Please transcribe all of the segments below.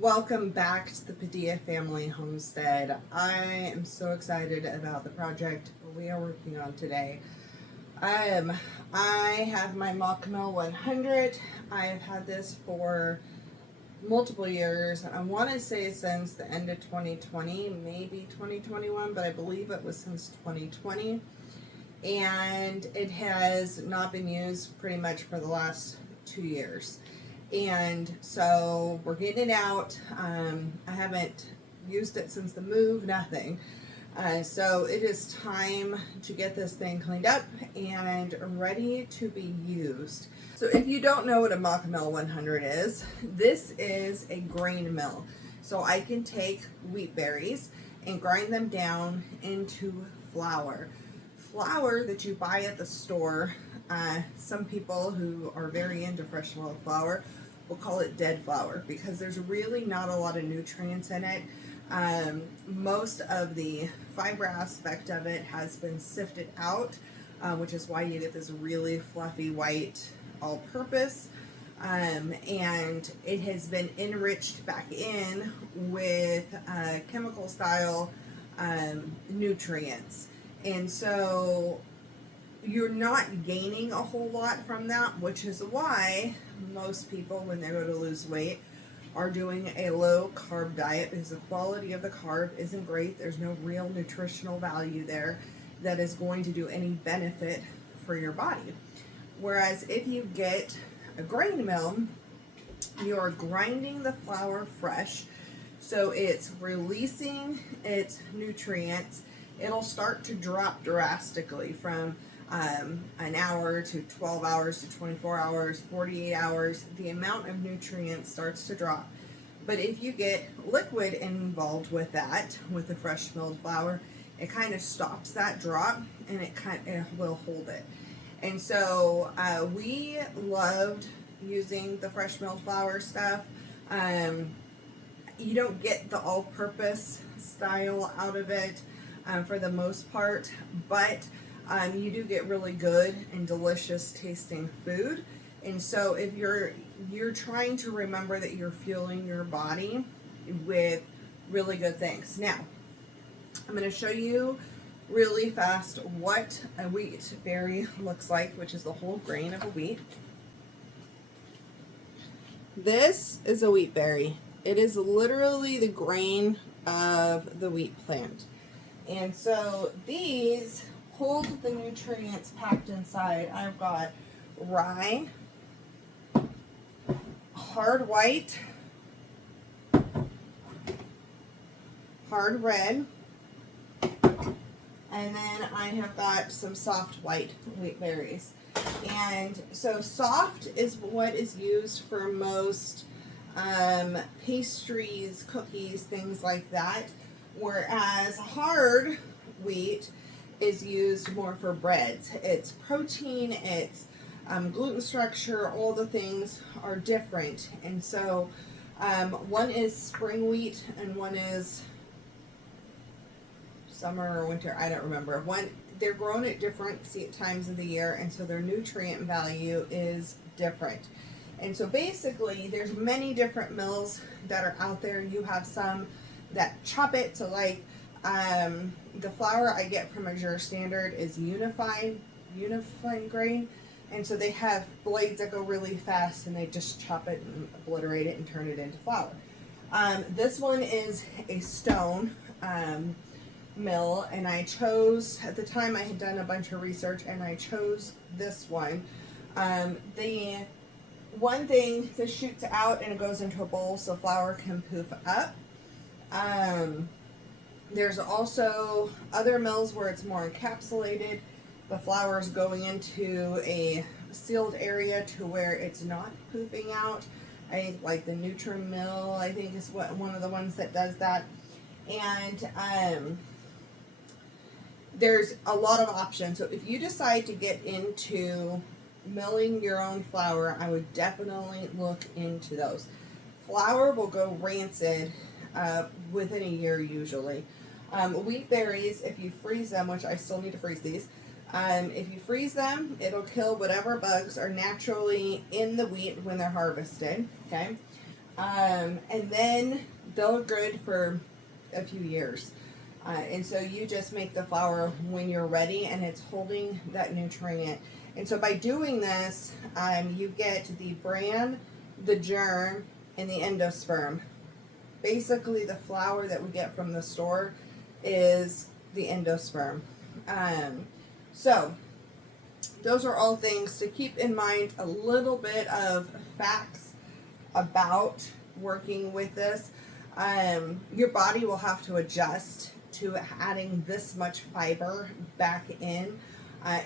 Welcome back to the Padilla Family Homestead. I am so excited about the project we are working on today. I have my Mockmill 100. I have had this for multiple years. I want to say since the end of 2020, maybe 2021, but I believe it was since 2020. And it has not been used pretty much for the last 2 years. And so we're getting it out. I haven't used it since the move, nothing. So it is time to get this thing cleaned up and ready to be used. So if you don't know what a Mockmill 100 is, this is a grain mill. So I can take wheat berries and grind them down into flour. Flour that you buy at the store. Some people who are very into fresh milled flour will call it dead flour because there's really not a lot of nutrients in it. Most of the fiber aspect of it has been sifted out, which is why you get this really fluffy white all-purpose. And it has been enriched back in with chemical style nutrients. And so you're not gaining a whole lot from that, which is why most people, when they go to lose weight, are doing a low carb diet because the quality of the carb isn't great. There's no real nutritional value there that is going to do any benefit for your body. Whereas if you get a grain mill, you're grinding the flour fresh, so it's releasing its nutrients. It'll start to drop drastically from an hour to 12 hours to 24 hours, 48 hours. The amount of nutrients starts to drop. But if you get liquid involved with that, with the fresh milled flour, it kind of stops that drop and it will hold it. And so we loved using the fresh milled flour stuff. You don't get the all-purpose style out of it for the most part, but you do get really good and delicious tasting food. And so if you're trying to remember that you're fueling your body with really good things. Now, I'm going to show you really fast what a wheat berry looks like, which is the whole grain of a wheat. This is a wheat berry. It is literally the grain of the wheat plant. And so these hold the nutrients packed inside. I've got rye, hard white, hard red, and then I have got some soft white wheat berries. And so soft is what is used for most pastries, cookies, things like that, whereas hard wheat is used more for breads. It's protein, it's gluten structure, all the things are different. And so one is spring wheat and one is summer or winter, I don't remember. They're grown at different times of the year, and so their nutrient value is different. And so basically there's many different mills that are out there. You have some that chop it, so like the flour I get from Azure Standard is unified grain, and so they have blades that go really fast and they just chop it and obliterate it and turn it into flour. This one is a stone mill, and I chose, at the time I had done a bunch of research and I chose this one. The one thing, this shoots out and it goes into a bowl so flour can poof up. There's also other mills where it's more encapsulated. The flour is going into a sealed area to where it's not poofing out. I think like the Mill, I think is one of the ones that does that. And there's a lot of options. So if you decide to get into milling your own flour, I would definitely look into those. Flour will go rancid within a year usually. Wheat berries, if you freeze them, which I still need to freeze these, if you freeze them, it'll kill whatever bugs are naturally in the wheat when they're harvested, okay? And then they're good for a few years. And so you just make the flour when you're ready, and it's holding that nutrient. And so by doing this, you get the bran, the germ, and the endosperm. Basically, the flour that we get from the store is the endosperm. So those are all things to keep in mind. A little bit of facts about working with this. Your body will have to adjust to adding this much fiber back in.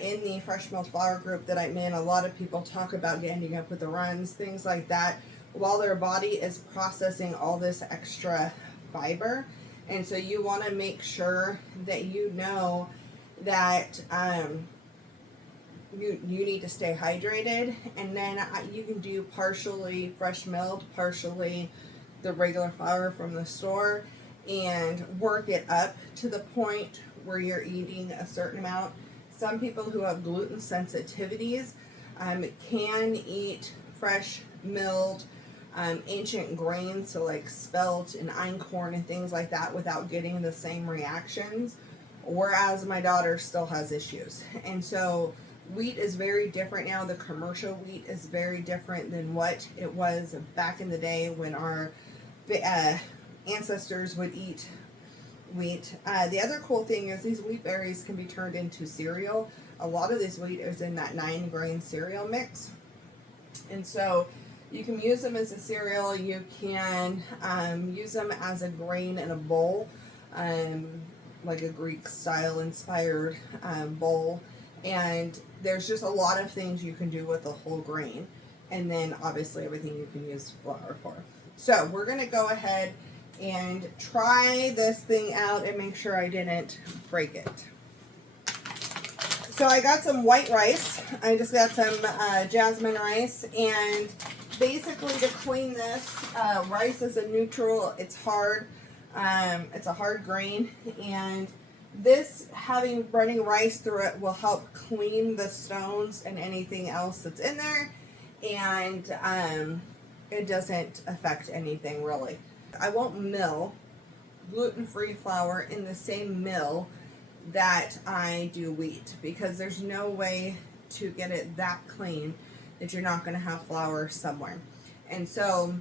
In the fresh milled flour group that I'm in, a lot of people talk about ending up with the runs, things like that, while their body is processing all this extra fiber. And so you want to make sure that you know that you need to stay hydrated. And then you can do partially fresh milled, partially the regular flour from the store, and work it up to the point where you're eating a certain amount. Some people who have gluten sensitivities can eat fresh milled ancient grains, so like spelt and einkorn and things like that, without getting the same reactions, whereas my daughter still has issues. And so wheat is very different now. The commercial wheat is very different than what it was back in the day when our ancestors would eat wheat. The other cool thing is these wheat berries can be turned into cereal. A lot of this wheat is in that 9-grain cereal mix. And so you can use them as a cereal. You can use them as a grain in a bowl, like a Greek style inspired bowl. And there's just a lot of things you can do with a whole grain. And then obviously everything you can use flour for. So we're going to go ahead and try this thing out and make sure I didn't break it. So I got some white rice. I just got some jasmine rice, and basically to clean this, rice is a neutral. It's hard. It's a hard grain, and this, having running rice through it, will help clean the stones and anything else that's in there, and it doesn't affect anything really. I won't mill gluten-free flour in the same mill that I do wheat, because there's no way to get it that clean that you're not going to have flour somewhere. And so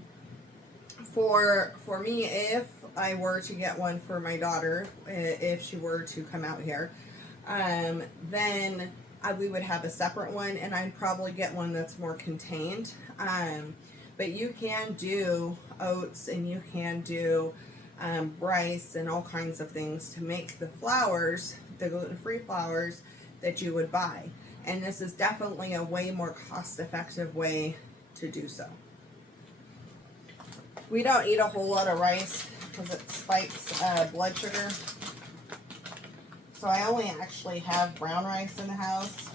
for me, if I were to get one for my daughter, if she were to come out here, then we would have a separate one, and I'd probably get one that's more contained. But you can do oats, and you can do rice and all kinds of things to make the flours, the gluten-free flours that you would buy. And this is definitely a way more cost-effective way to do so. We don't eat a whole lot of rice because it spikes blood sugar. So I only actually have brown rice in the house,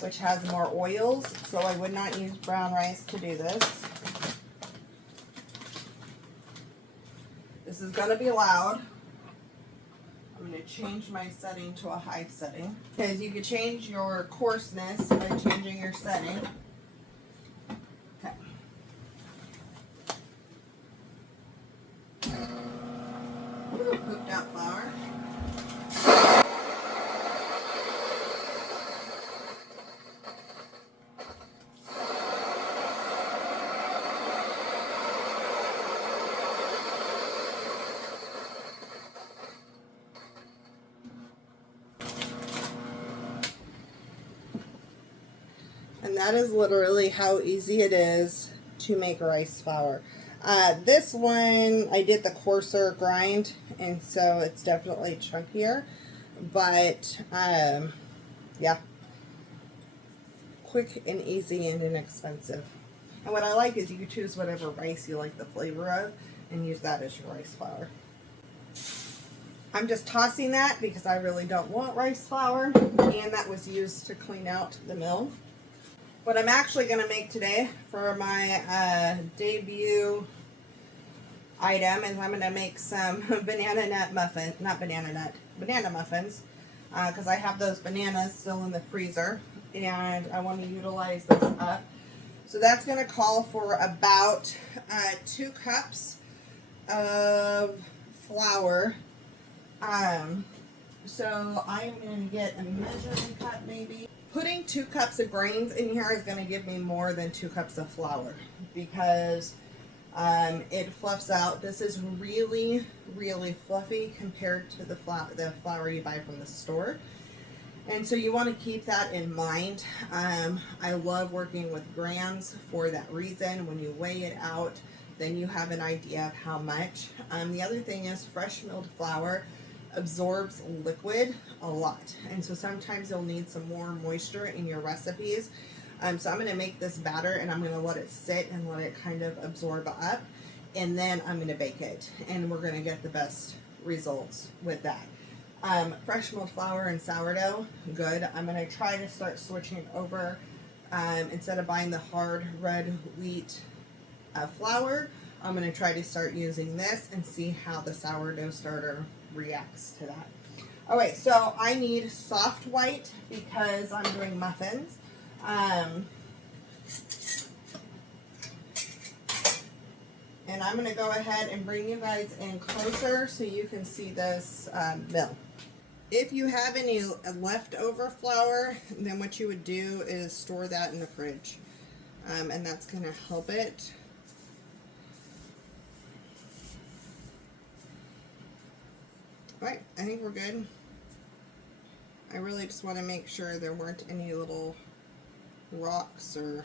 which has more oils. So I would not use brown rice to do this. This is going to be loud. I'm going to change my setting to a high setting, because you can change your coarseness by changing your setting. Okay. Ooh, pooped out flour. And that is literally how easy it is to make rice flour. This one, I did the coarser grind, and so it's definitely chunkier. But, yeah, quick and easy and inexpensive. And what I like is you can choose whatever rice you like the flavor of and use that as your rice flour. I'm just tossing that because I really don't want rice flour, and that was used to clean out the mill. What I'm actually going to make today for my debut item is I'm going to make some banana muffins, because I have those bananas still in the freezer, and I want to utilize those up. So that's going to call for about 2 cups of flour. So I'm going to get a measuring cup maybe. Putting 2 cups of grains in here is going to give me more than 2 cups of flour because it fluffs out. This is really, really fluffy compared to the flour you buy from the store. And so you want to keep that in mind. I love working with grams for that reason. When you weigh it out, then you have an idea of how much. The other thing is fresh milled flour absorbs liquid a lot. And so sometimes you'll need some more moisture in your recipes. So I'm going to make this batter and I'm going to let it sit and let it kind of absorb up. And then I'm going to bake it. And we're going to get the best results with that. Fresh milled flour and sourdough, good. I'm going to try to start switching over. Instead of buying the hard red wheat flour, I'm going to try to start using this and see how the sourdough starter reacts to that. Okay, so I need soft white because I'm doing muffins. And I'm going to go ahead and bring you guys in closer so you can see this mill. If you have any leftover flour, then what you would do is store that in the fridge. And that's going to help it. Alright, I think we're good. I really just want to make sure there weren't any little rocks or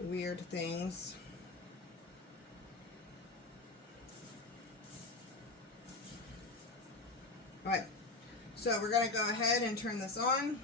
weird things. Alright, so we're going to go ahead and turn this on.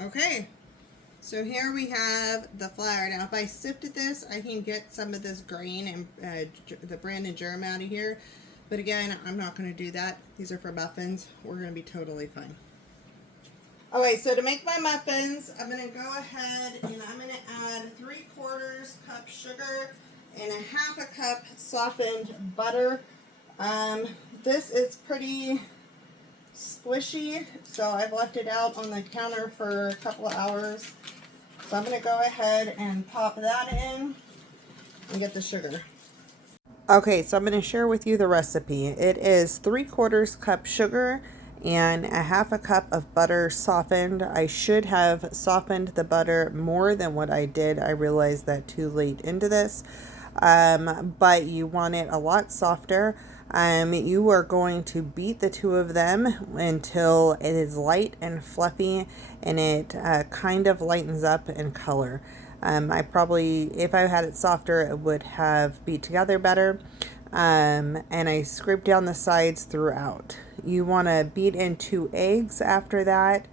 Okay, so here we have the flour. Now if I sifted this, I can get some of this grain and the bran and germ out of here. But again, I'm not going to do that. These are for muffins. We're going to be totally fine. Okay, so to make my muffins, I'm going to go ahead and I'm going to add 3/4 cup sugar and 1/2 cup softened butter. This is pretty squishy, so I've left it out on the counter for a couple of hours. So I'm going to go ahead and pop that in and get the sugar. Okay, so I'm going to share with you the recipe. It is 3/4 cup sugar and 1/2 cup of butter softened. I should have softened the butter more than what I did. I realized that too late into this, but you want it a lot softer. You are going to beat the two of them until it is light and fluffy and it kind of lightens up in color. I probably, if I had it softer, it would have beat together better. And I scraped down the sides throughout. You want to beat in 2 eggs after that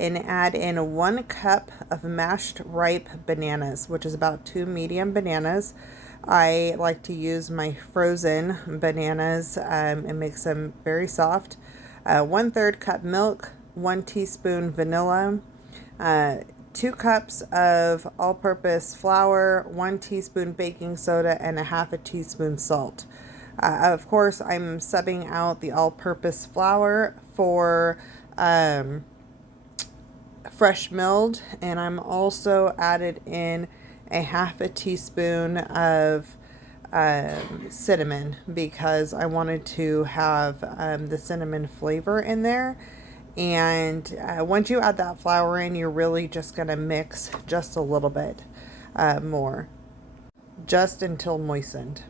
and add in 1 cup of mashed ripe bananas, which is about 2 medium bananas. I like to use my frozen bananas. It makes them very soft. 1/3 cup milk, 1 teaspoon vanilla, 2 cups of all-purpose flour, 1 teaspoon baking soda, and 1/2 teaspoon salt. Of course, I'm subbing out the all-purpose flour for fresh milled, and I'm also added in 1/2 teaspoon of cinnamon because I wanted to have the cinnamon flavor in there. And once you add that flour in, you're really just going to mix just a little bit more, just until moistened.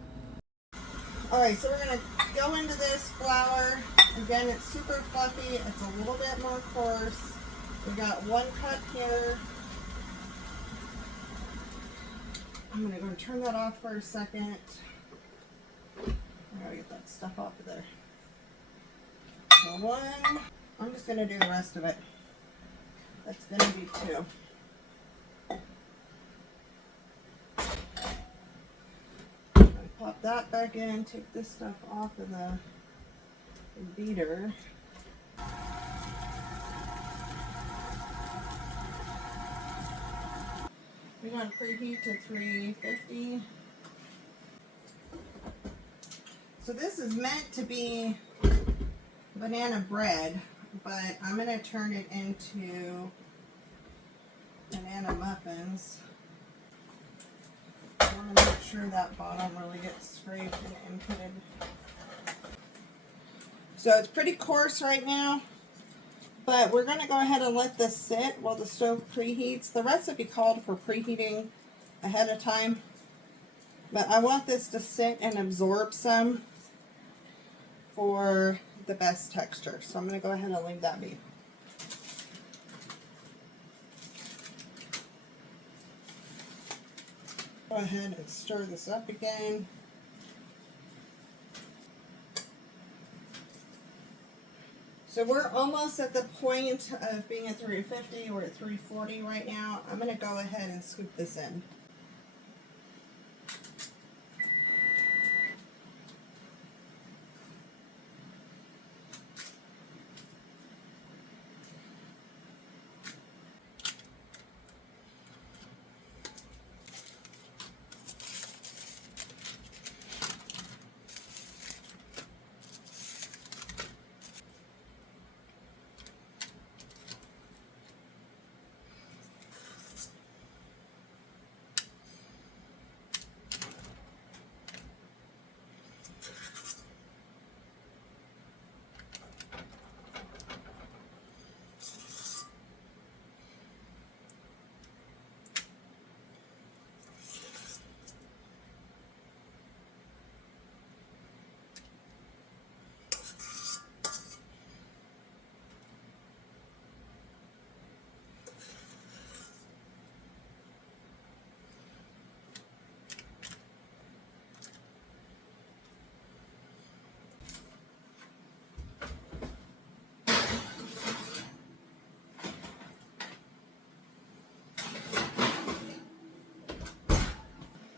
Alright, so we're going to go into this flour. Again, it's super fluffy. It's a little bit more coarse. We got 1 cup here. I'm going to go and turn that off for a second. I gotta get that stuff off of there. So one, I'm just going to do the rest of it. That's going to be two. Pop that back in, take this stuff off of the beater. We're going to preheat to 350. So this is meant to be banana bread, but I'm going to turn it into banana muffins. I want to make sure that bottom really gets scraped and inputted. So it's pretty coarse right now, but we're going to go ahead and let this sit while the stove preheats. The recipe called for preheating ahead of time, but I want this to sit and absorb some for the best texture. So I'm going to go ahead and leave that be. Go ahead and stir this up again. So we're almost at the point of being at 350. We're at 340 right now. I'm going to go ahead and scoop this in.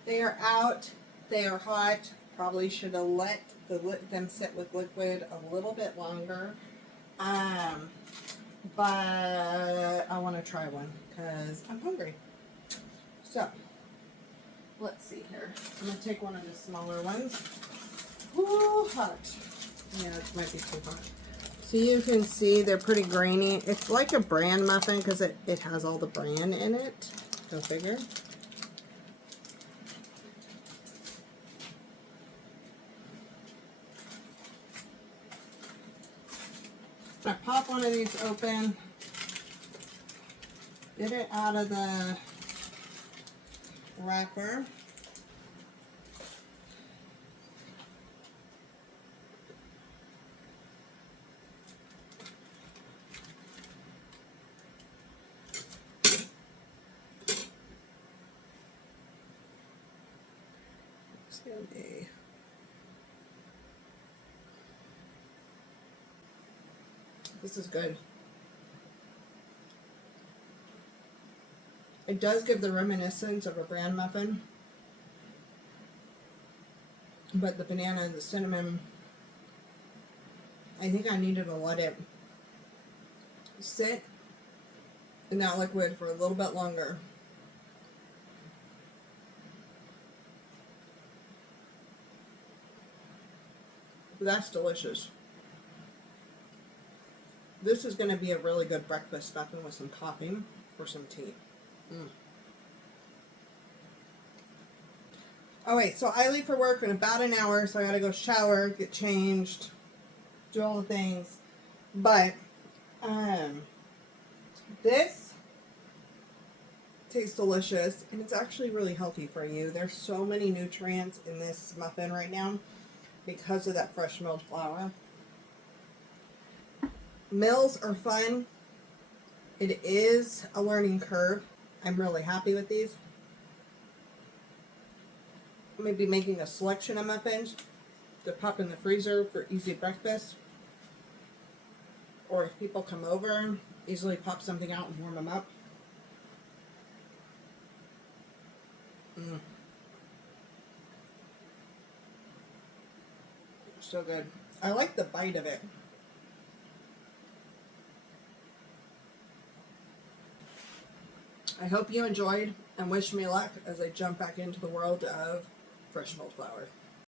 They are out. They are hot. Probably should have let them sit with liquid a little bit longer. But I want to try one because I'm hungry. So, let's see here. I'm going to take one of the smaller ones. Woo, hot. Yeah, it might be too hot. So you can see they're pretty grainy. It's like a bran muffin because it has all the bran in it. Go figure. I pop one of these open, get it out of the wrapper. It's gonna be This is good. It does give the reminiscence of a bran muffin, but the banana and the cinnamon, I think I needed to let it sit in that liquid for a little bit longer. But that's delicious. This is going to be a really good breakfast muffin with some coffee or some tea. Oh wait, so I leave for work in about an hour, so I gotta go shower, get changed, do all the things. But this tastes delicious, and it's actually really healthy for you. There's so many nutrients in this muffin right now because of that fresh milled flour. Mills are fun. It is a learning curve. I'm really happy with these. maybe making a selection of muffins to pop in the freezer for easy breakfast. Or if people come over, easily pop something out and warm them up. So good. I like the bite of it. I hope you enjoyed and wish me luck as I jump back into the world of fresh mulled flour.